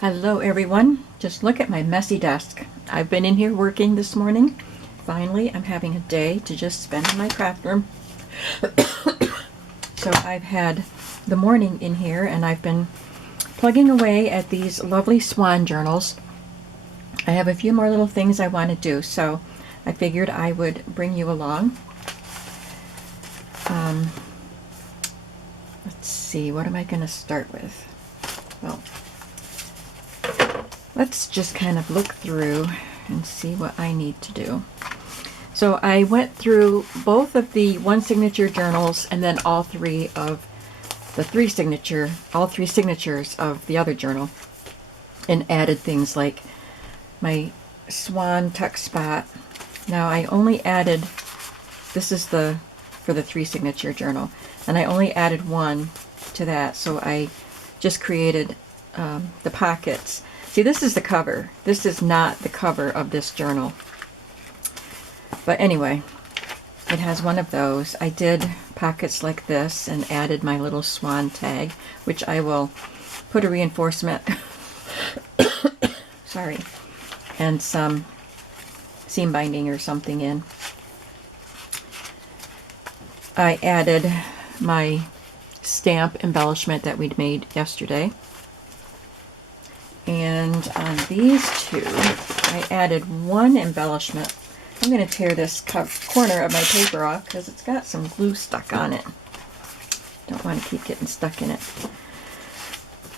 Hello everyone. Just look at my messy desk. I've been in here working this morning. Finally, I'm having a day to just spend in my craft room. So I've had the morning in here and I've been plugging away at these lovely Swan journals. I have a few more little things I want to do, so I figured I would bring you along. Let's see, what am I going to start with? Well, let's just kind of look through and see what I need to do. So I went through both of the one signature journals and then all three of the all three signatures of the other journal, and added things like my Swan tuck spot. Now I only added, this is for the three signature journal, and I only added one to that, so I just created the pockets. See, this is the cover. This is not the cover of this journal. But anyway, it has one of those. I did pockets like this and added my little swan tag, which I will put a reinforcement, sorry, and some seam binding or something in. I added my stamp embellishment that we'd made yesterday. And on these two, I added one embellishment. I'm going to tear this corner of my paper off because it's got some glue stuck on it. Don't want to keep getting stuck in it.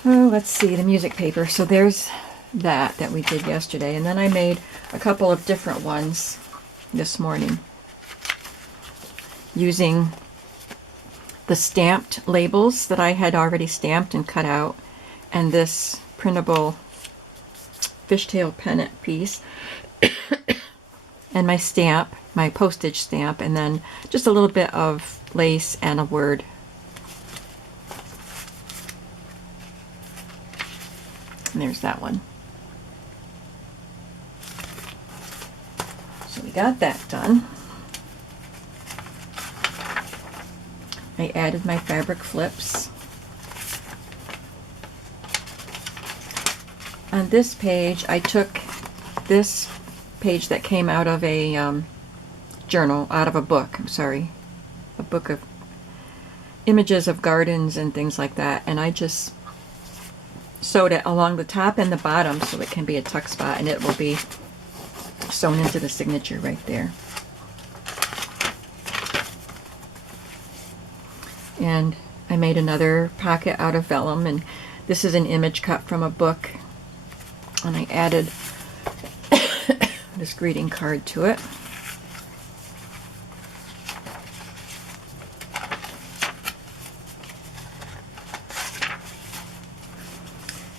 Oh, let's see, the music paper. So there's that we did yesterday. And then I made a couple of different ones this morning using the stamped labels that I had already stamped and cut out, and this printable fishtail pennant piece, and my stamp, my postage stamp, and then just a little bit of lace and a word. And there's that one. So we got that done. I added my fabric flips. On this page, I took this page that came out of a journal, out of a book, a book of images of gardens and things like that, and I just sewed it along the top and the bottom so it can be a tuck spot, and it will be sewn into the signature right there. And I made another pocket out of vellum, and this is an image cut from a book, and I added this greeting card to it.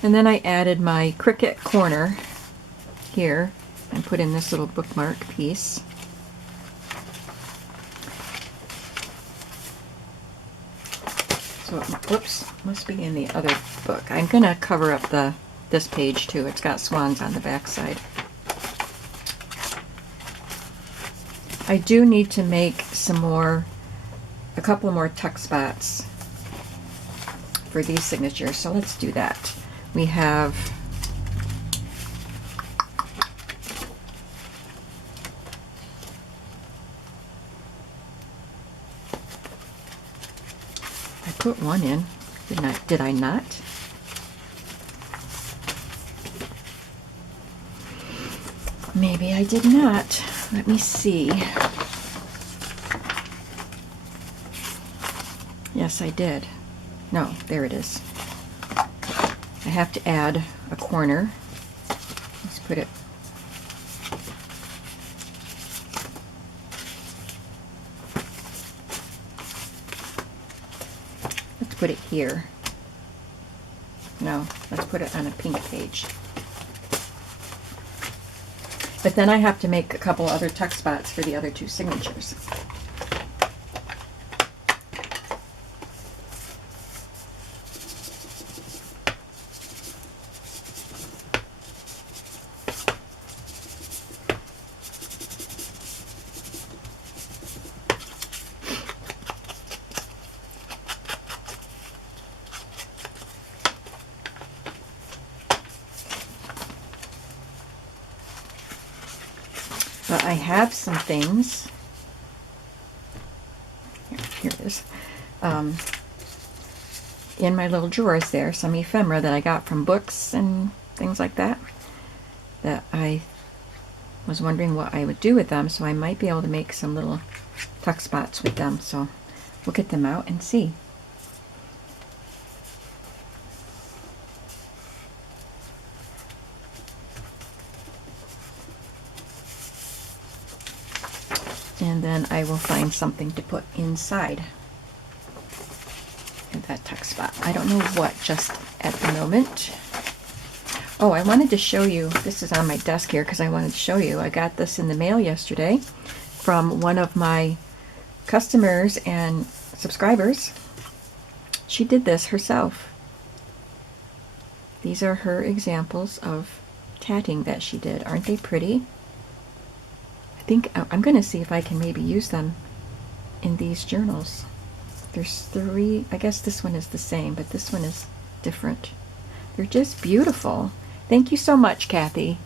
And then I added my Cricut corner here and put in this little bookmark piece. So, whoops, must be in the other book. I'm going to cover up this page too. It's got swans on the back side. I do need to make a couple more tuck spots for these signatures, so let's do that. We have I put one in, did I not? Maybe I did not. Let me see. Yes, I did. No, there it is. I have to add a corner. Let's put it. Let's put it here. No, let's put it on a pink page. But then I have to make a couple other tuck spots for the other two signatures. But I have some things. Here it is. In my little drawers there, some ephemera that I got from books and things like that, that I was wondering what I would do with them, so I might be able to make some little tuck spots with them. So we'll get them out and see. And then I will find something to put inside in that tuck spot. I don't know what just at the moment. Oh, I wanted to show you, this is on my desk here because I wanted to show you. I got this in the mail yesterday from one of my customers and subscribers. She did this herself. These are her examples of tatting that she did. Aren't they pretty? I think I'm going to see if I can maybe use them in these journals. There's 3, I guess this one is the same, but this one is different. They're just beautiful. Thank you so much, Kathy.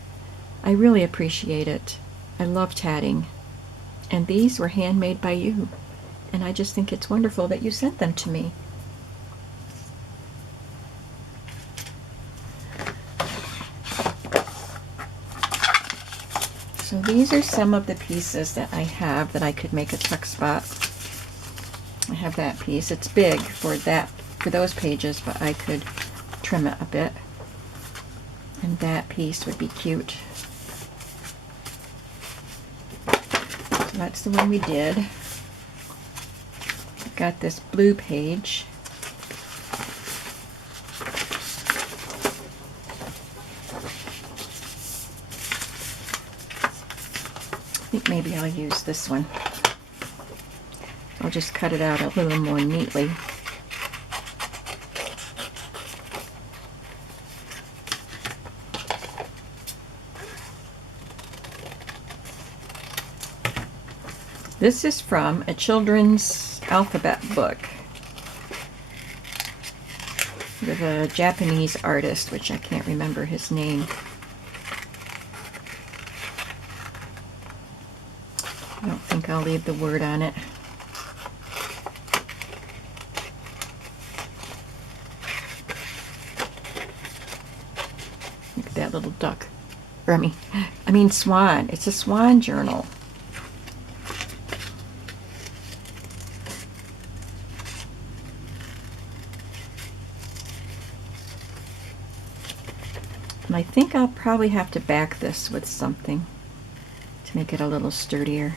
I really appreciate it. I love tatting. And these were handmade by you. And I just think it's wonderful that you sent them to me. So these are some of the pieces that I have that I could make a tuck spot. I have that piece. It's big for those pages, but I could trim it a bit. And that piece would be cute. So that's the one we did. I've got this blue page. I think maybe I'll use this one. I'll just cut it out a little more neatly. This is from a children's alphabet book with a Japanese artist, which I can't remember his name. I don't think I'll leave the word on it. Look at that little duck. Or I mean swan. It's a swan journal. And I think I'll probably have to back this with something to make it a little sturdier.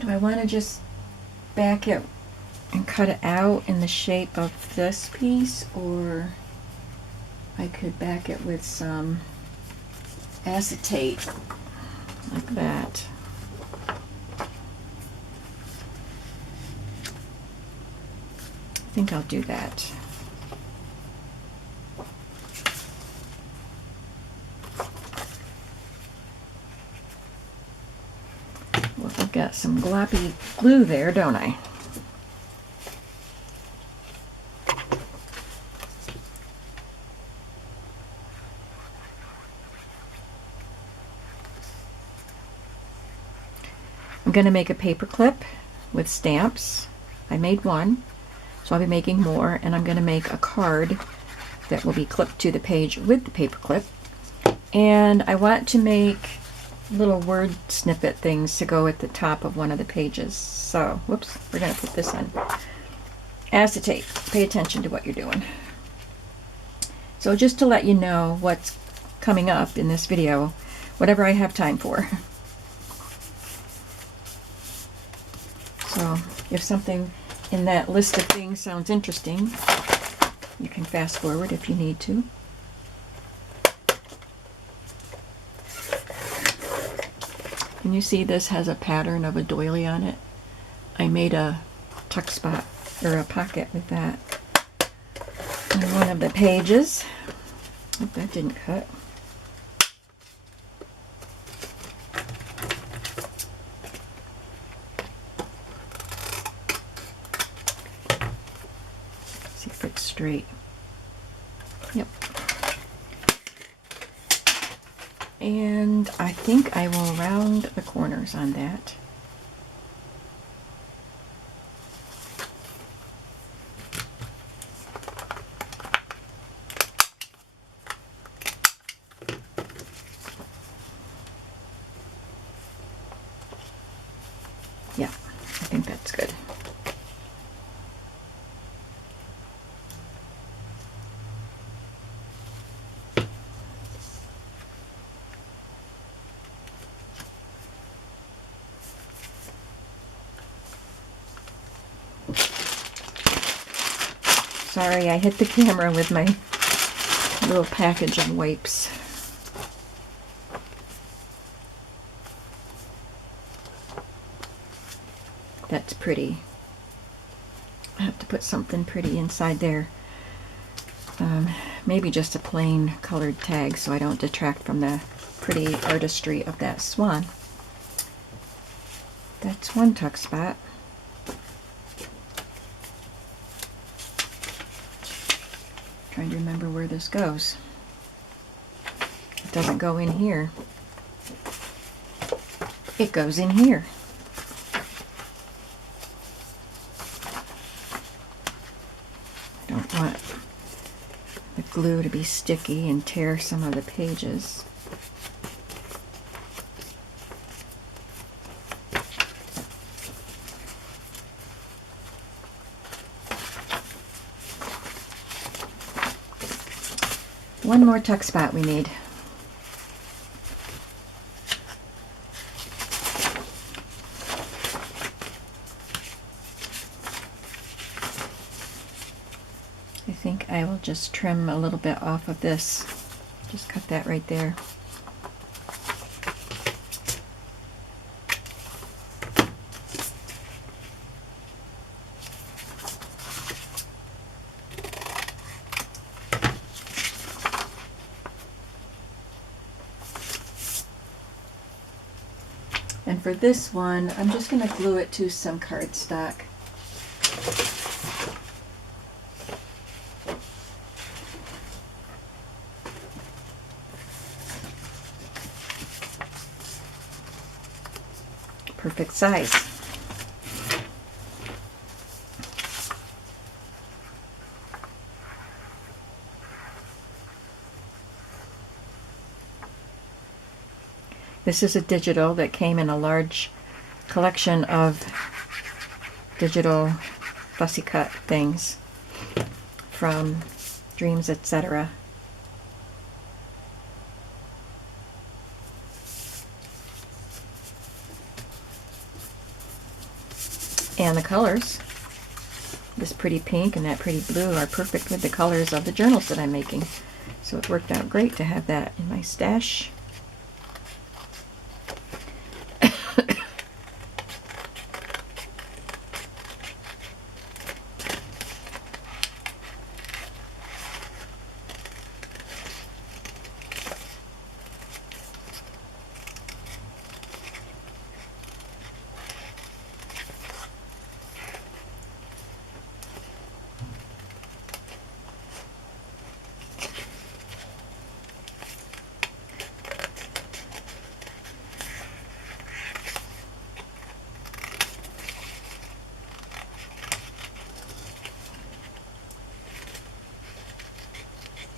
Do I want to just back it and cut it out in the shape of this piece, or I could back it with some acetate like that? I think I'll do that. Well, I've got some gloppy glue there, don't I? I'm going to make a paper clip with stamps. I made one, so I'll be making more, and I'm going to make a card that will be clipped to the page with the paper clip. And I want to make little word snippet things to go at the top of one of the pages. So, whoops, we're going to put this on. Acetate. Pay attention to what you're doing. So just to let you know what's coming up in this video, whatever I have time for. So if something in that list of things sounds interesting, you can fast forward if you need to. Can you see this has a pattern of a doily on it? I I made a tuck spot or a pocket with that on one of the pages. Hope that didn't cut. See if it's straight. Yep. And I think I will round the corners on that. Yeah, I think that's good. Sorry, I hit the camera with my little package of wipes. That's pretty. I have to put something pretty inside there. Maybe just a plain colored tag so I don't detract from the pretty artistry of that swan. That's one tuck spot. Trying to remember where this goes. It doesn't go in here. It goes in here. I don't want the glue to be sticky and tear some of the pages. One more tuck spot we need. I think I will just trim a little bit off of this. Just cut that right there. And for this one, I'm just going to glue it to some cardstock. Perfect size. This is a digital that came in a large collection of digital fussy cut things from Dreams, etc. And the colors, this pretty pink and that pretty blue, are perfect with the colors of the journals that I'm making. So it worked out great to have that in my stash.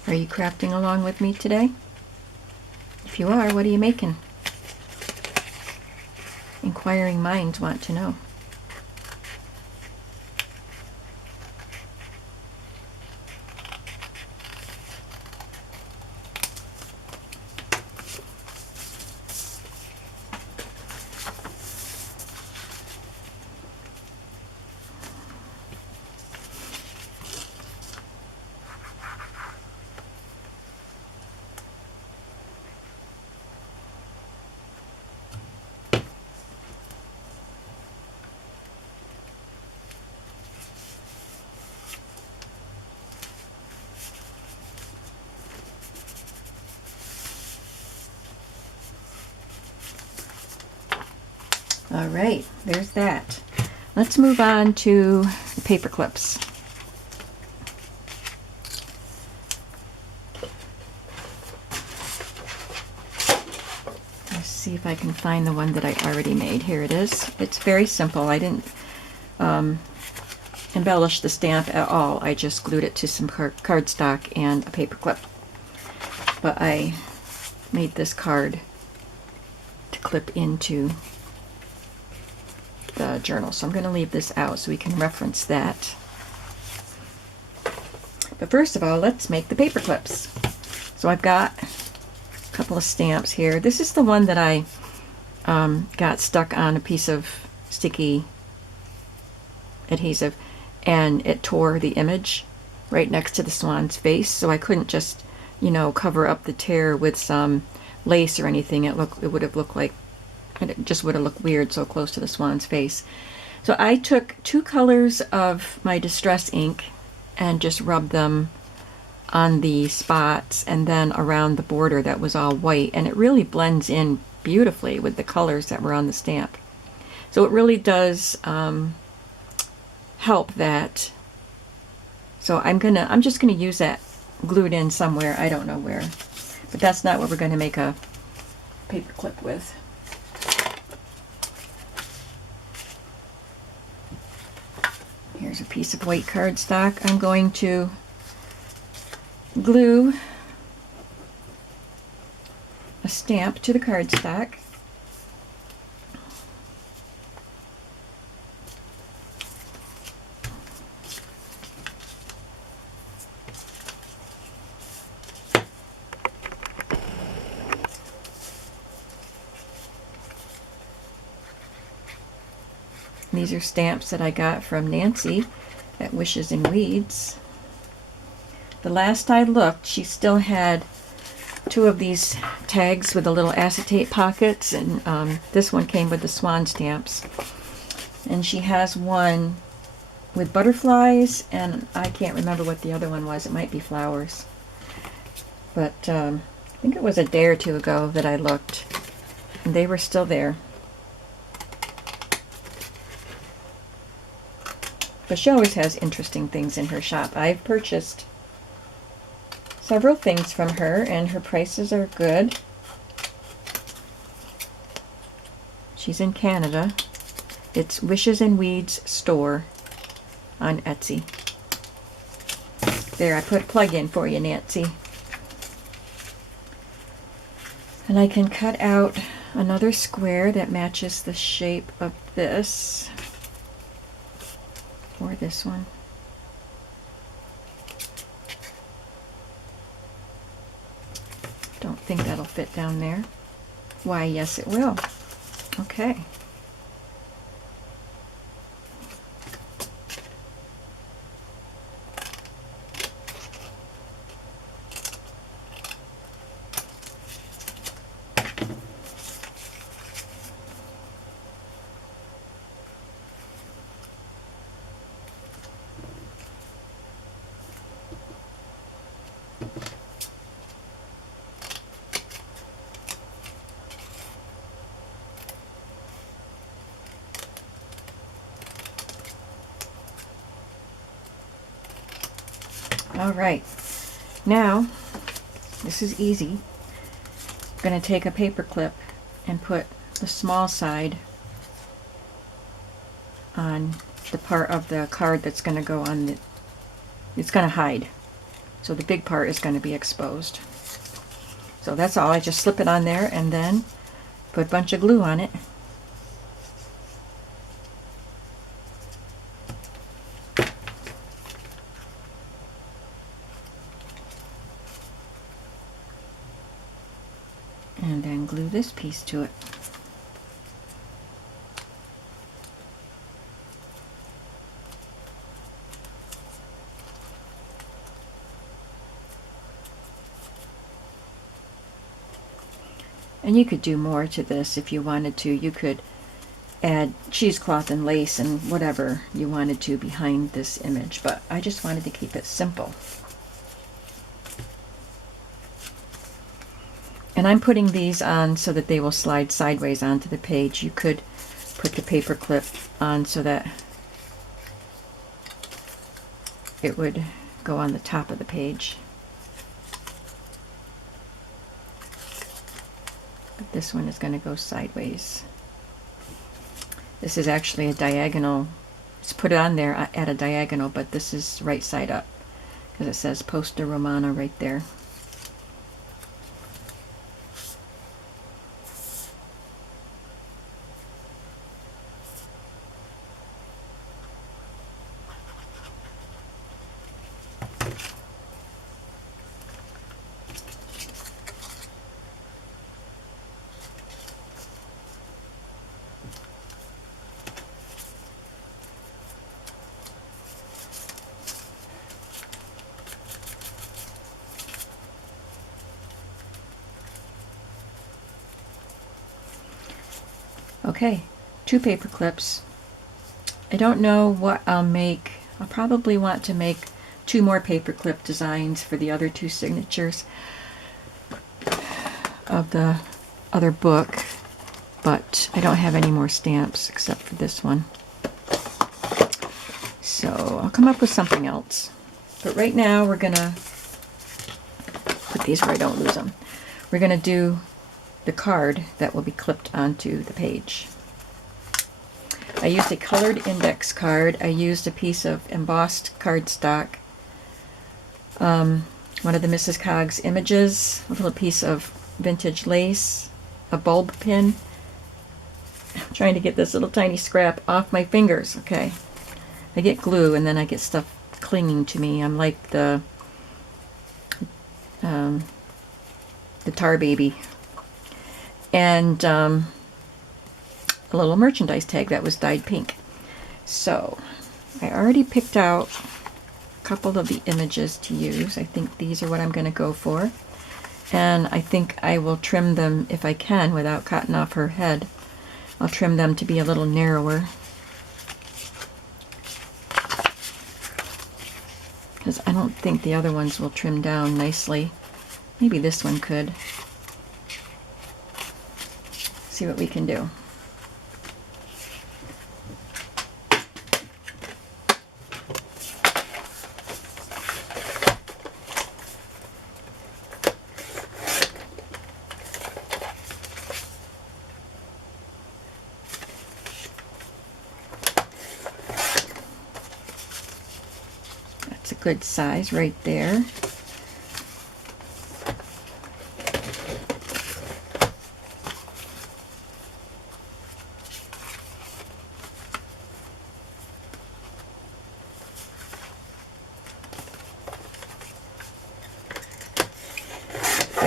Are you crafting along with me today? If you are, what are you making? Inquiring minds want to know. All right, there's that. Let's move on to the paper clips. Let's see if I can find the one that I already made. Here it is. It's very simple. I didn't embellish the stamp at all. I just glued it to some cardstock and a paper clip. But I made this card to clip into the journal. So I'm going to leave this out so we can reference that. But first of all, let's make the paper clips. So I've got a couple of stamps here. This is the one that I got stuck on a piece of sticky adhesive, and it tore the image right next to the swan's face, so I couldn't just, you know, cover up the tear with some lace or anything. It would have looked like, it just would have looked weird so close to the swan's face. So I took 2 colors of my distress ink and just rubbed them on the spots and then around the border that was all white, and it really blends in beautifully with the colors that were on the stamp. So it really does help that. So I'm just gonna use that glued in somewhere, I don't know where, but that's not what we're going to make a paper clip with. Here's a piece of white cardstock. I'm going to glue a stamp to the cardstock. These are stamps that I got from Nancy at Wishes and Weeds. The last I looked, she still had 2 of these tags with the little acetate pockets, and this one came with the swan stamps. And she has one with butterflies, and I can't remember what the other one was. It might be flowers. But I think it was a day or 2 ago that I looked, and they were still there. But she always has interesting things in her shop. I've purchased several things from her, and her prices are good. She's in Canada. It's Wishes and Weeds Store on Etsy. There, I put a plug in for you, Nancy. And I can cut out another square that matches the shape of this. Or this one. Don't think that'll fit down there. Why, yes it will. Okay. All right, now this is easy. I'm going to take a paper clip and put the small side on the part of the card that's going to go on the, it's going to hide. So the big part is going to be exposed. So that's all. I just slip it on there and then put a bunch of glue on it. And then glue this piece to it. And you could do more to this if you wanted to. You could add cheesecloth and lace and whatever you wanted to behind this image, but I just wanted to keep it simple. And I'm putting these on so that they will slide sideways onto the page. You could put the paper clip on so that it would go on the top of the page. But this one is going to go sideways. This is actually a diagonal. It's put it on there at a diagonal, but this is right side up because it says Posta Romana right there. Okay, 2 paper clips. I don't know what I'll make. I'll probably want to make 2 more paper clip designs for the other 2 signatures of the other book, but I don't have any more stamps except for this one. So I'll come up with something else. But right now we're gonna put these where I don't lose them. We're gonna do the card that will be clipped onto the page. I used a colored index card. I used a piece of embossed cardstock, one of the Mrs. Coggs images, a little piece of vintage lace, a bulb pin. I'm trying to get this little tiny scrap off my fingers. Okay, I get glue and then I get stuff clinging to me. I'm like the tar baby. And a little merchandise tag that was dyed pink. So I already picked out a couple of the images to use. I think these are what I'm going to go for. And I think I will trim them if I can without cutting off her head. I'll trim them to be a little narrower, because I don't think the other ones will trim down nicely. Maybe this one could. See what we can do. That's a good size right there.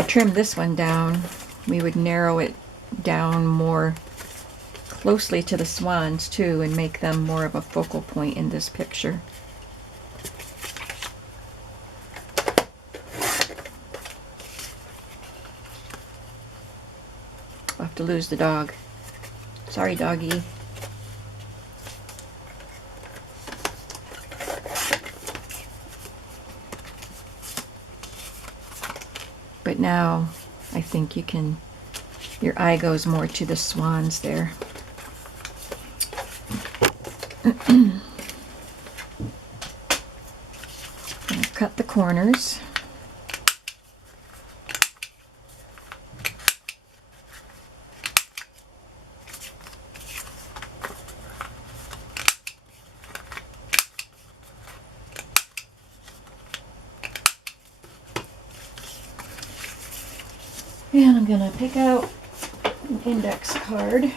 Trim this one down, we would narrow it down more closely to the swans too and make them more of a focal point in this picture. I'll have to lose the dog. Sorry, doggy. But now I think you can, your eye goes more to the swans there. Cut the corners. And I'm going to pick out an index card. I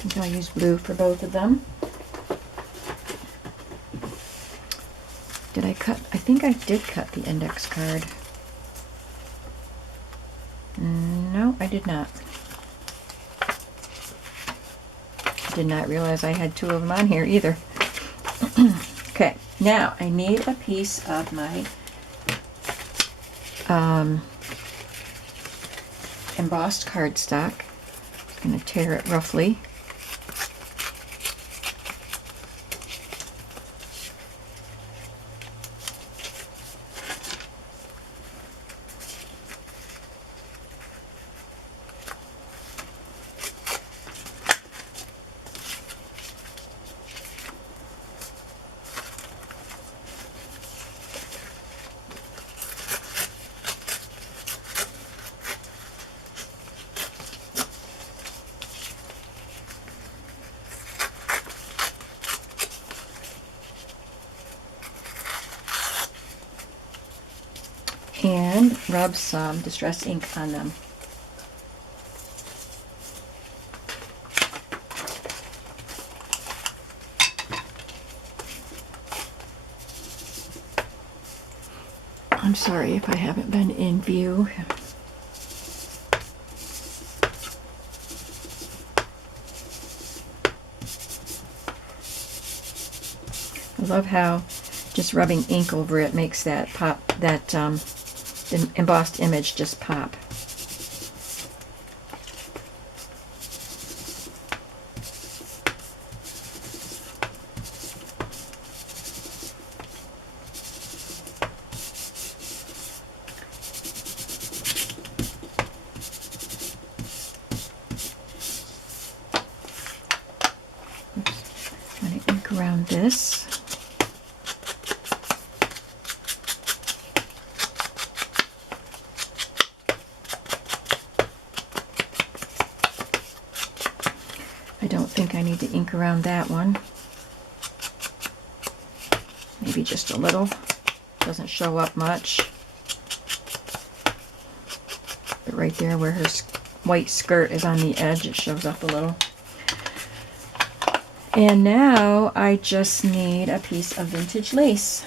think I'll use blue for both of them. Did I cut? I think I did cut the index card. No, I did not. Did not realize I had 2 of them on here either. Okay, now I need a piece of my embossed cardstock. I'm going to tear it roughly. and rub some Distress ink on them. I'm sorry if I haven't been in view. I love how just rubbing ink over it makes that pop, that embossed image just pop. I'm going to ink around this. I don't think I need to ink around that one. Maybe just a little. Doesn't show up much. But right there where her white skirt is on the edge, it shows up a little. And now I just need a piece of vintage lace,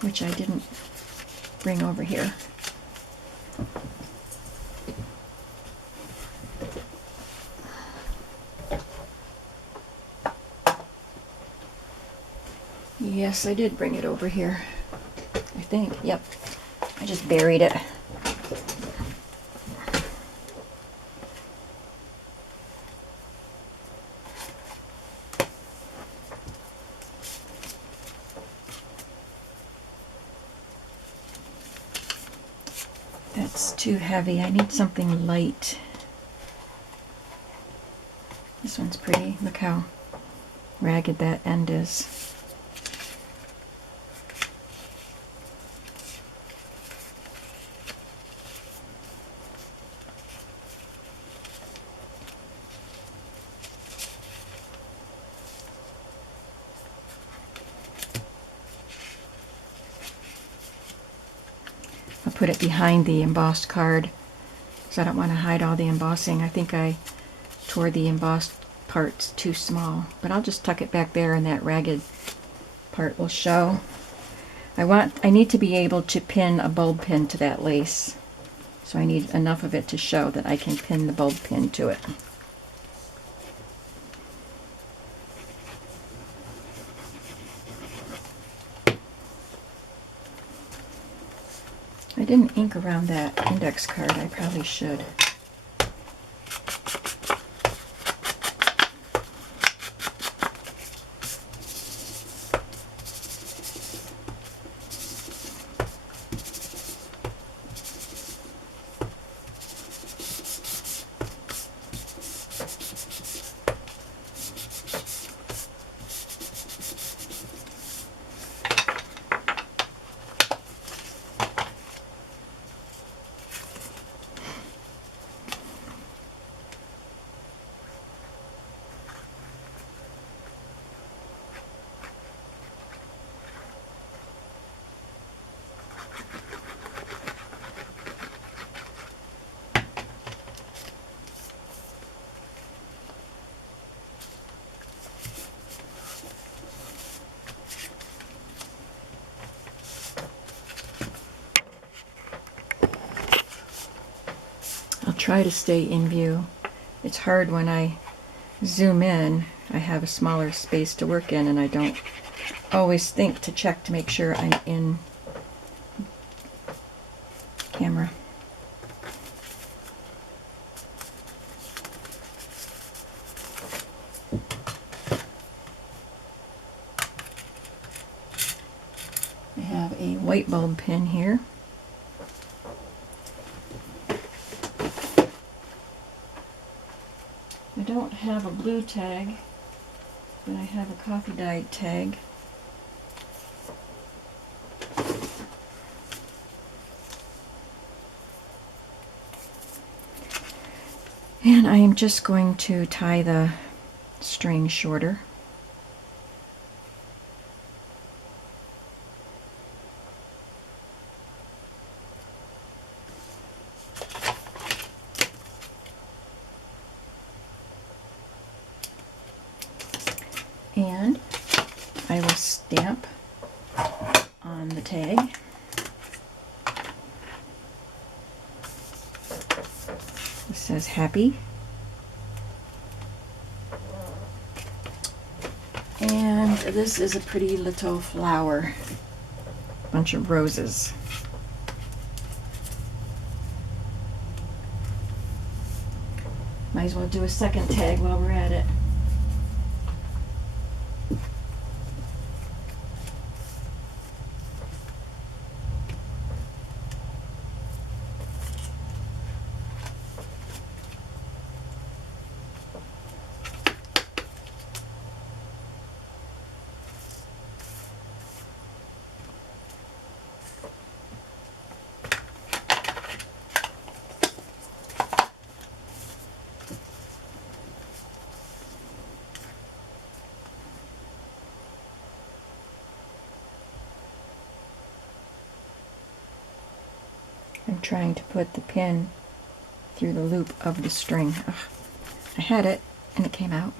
which I didn't bring over here. Yes, I did bring it over here. I think, yep. I just buried it. That's too heavy. I need something light. This one's pretty. Look how ragged that end is. I'll put it behind the embossed card because I don't want to hide all the embossing. I think I tore the embossed parts too small, but I'll just tuck it back there and that ragged part will show. I need to be able to pin a bulb pin to that lace, so I need enough of it to show that I can pin the bulb pin to it. I didn't ink around that index card. I probably should. Try to stay in view. It's hard when I zoom in. I have a smaller space to work in and I don't always think to check to make sure I'm in camera. I have a white bulb pin here. I don't have a blue tag, but I have a coffee dyed tag. And I am just going to tie the string shorter. And I will stamp on the tag. It says happy. And this is a pretty little flower, bunch of roses. Might as well do a second tag while we're at it. I'm trying to put the pin through the loop of the string. Ugh, I had it and it came out.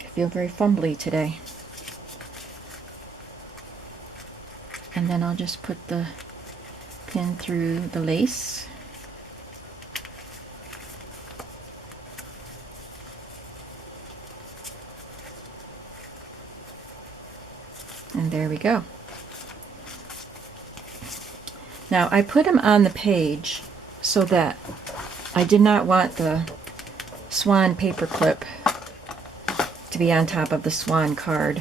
I feel very fumbly today. And then I'll just put the pin through the lace. And there we go. Now I put them on the page so that I did not want the Swan paper clip to be on top of the Swan card.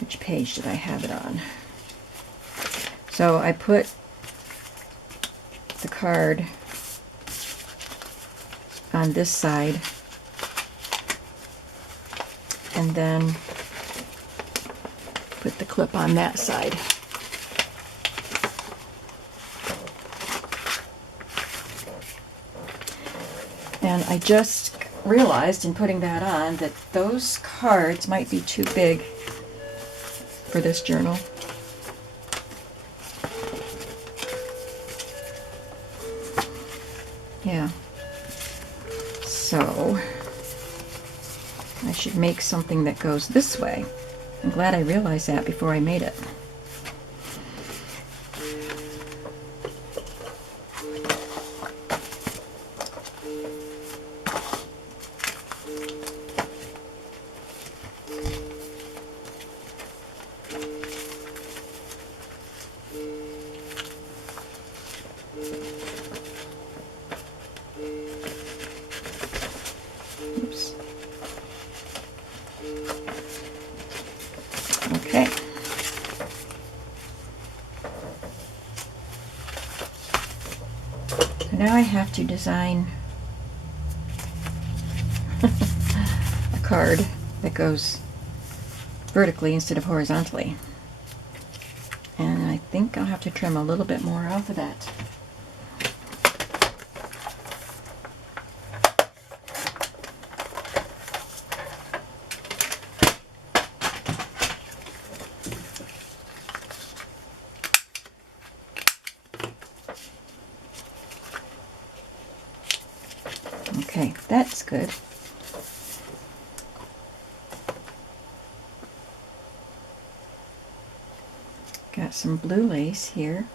Which page did I have it on? So I put the card on this side, and then put the clip on that side. And I just realized in putting that on that those cards might be too big for this journal. Yeah. So I should make something that goes this way. I'm glad I realized that before I made it. Oops. Okay. So now I have to design a card that goes vertically instead of horizontally. And I think I'll have to trim a little bit more off of that. Okay, that's good. Got some blue lace here.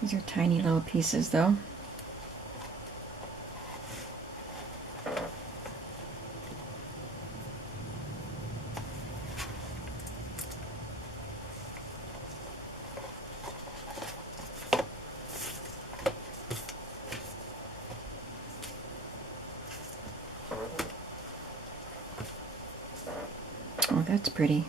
These are tiny little pieces though. Oh, that's pretty.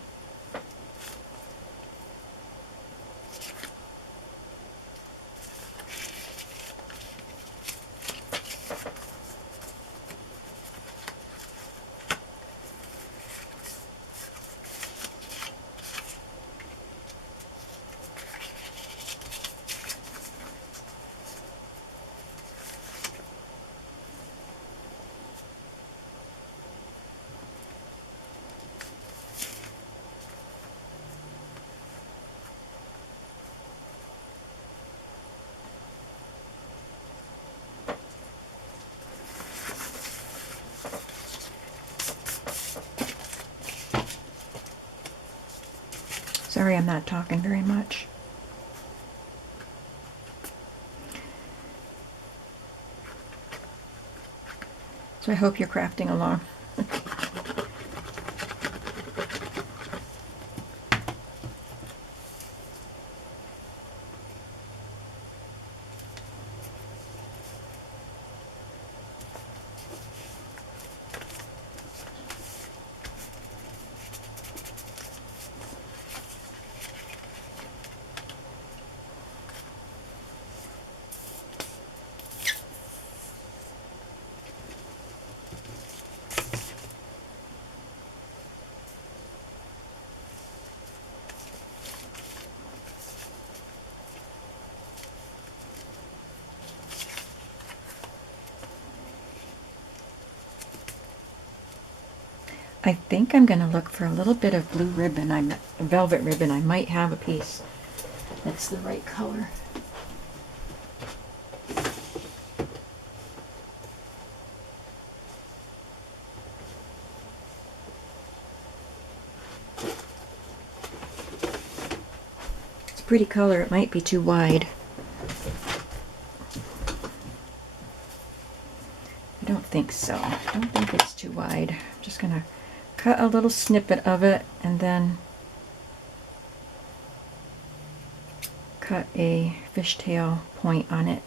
Sorry I'm not talking very much. So I hope you're crafting along. I think I'm going to look for a little bit of blue ribbon. Velvet ribbon. I might have a piece that's the right color. It's a pretty color. It might be too wide. I don't think so. I don't think it's too wide. I'm just going to cut a little snippet of it and then cut a fishtail point on it.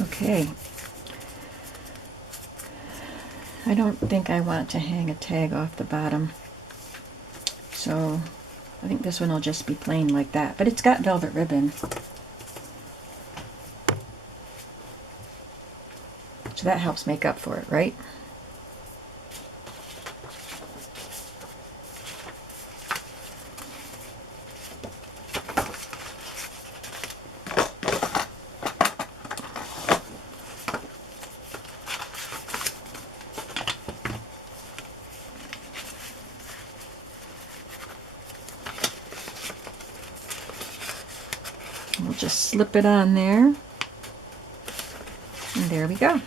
Okay. I don't think I want to hang a tag off the bottom. So I think this one will just be plain like that. But it's got velvet ribbon. So that helps make up for it, right? We'll just slip it on there. And there we go.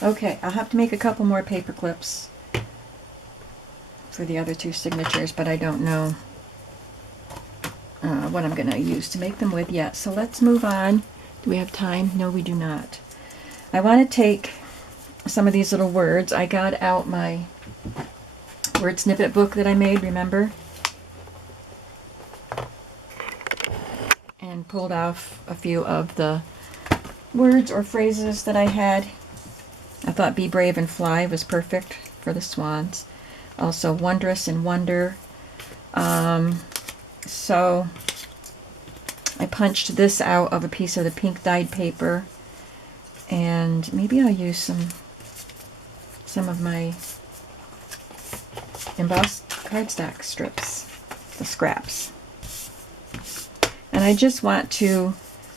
Okay, I'll have to make a couple more paper clips for the other two signatures, but I don't know what I'm going to use to make them with yet. So let's move on. Do we have time? No, we do not. I want to take some of these little words. I got out my word snippet book that I made, remember? And pulled off a few of the words or phrases that I had. I thought be brave and fly was perfect for the swans. Also wondrous and wonder. So I punched this out of a piece of the pink dyed paper, and maybe I'll use some of my embossed cardstock strips, the scraps. And I just want to,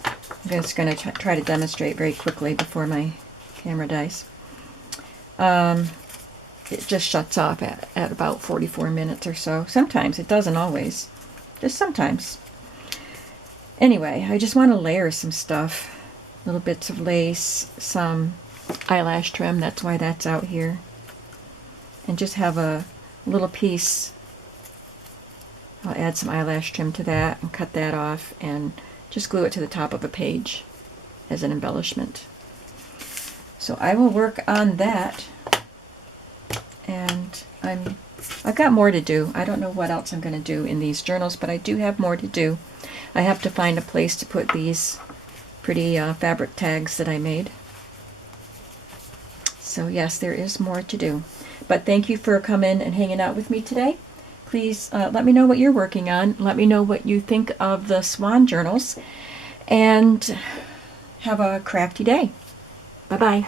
I'm just going to try to demonstrate very quickly before my camera dies. It just shuts off at about 44 minutes or so. Sometimes, it doesn't always, just sometimes. Anyway, I just want to layer some stuff, little bits of lace, some eyelash trim. That's why that's out here. And just have a little piece. I'll add some eyelash trim to that and cut that off and just glue it to the top of a page as an embellishment. So I will work on that, and I've got more to do. I don't know what else I'm going to do in these journals, but I do have more to do. I have to find a place to put these pretty fabric tags that I made. So yes, there is more to do. But thank you for coming and hanging out with me today. Please let me know what you're working on. Let me know what you think of the Swan journals. And have a crafty day. Bye-bye.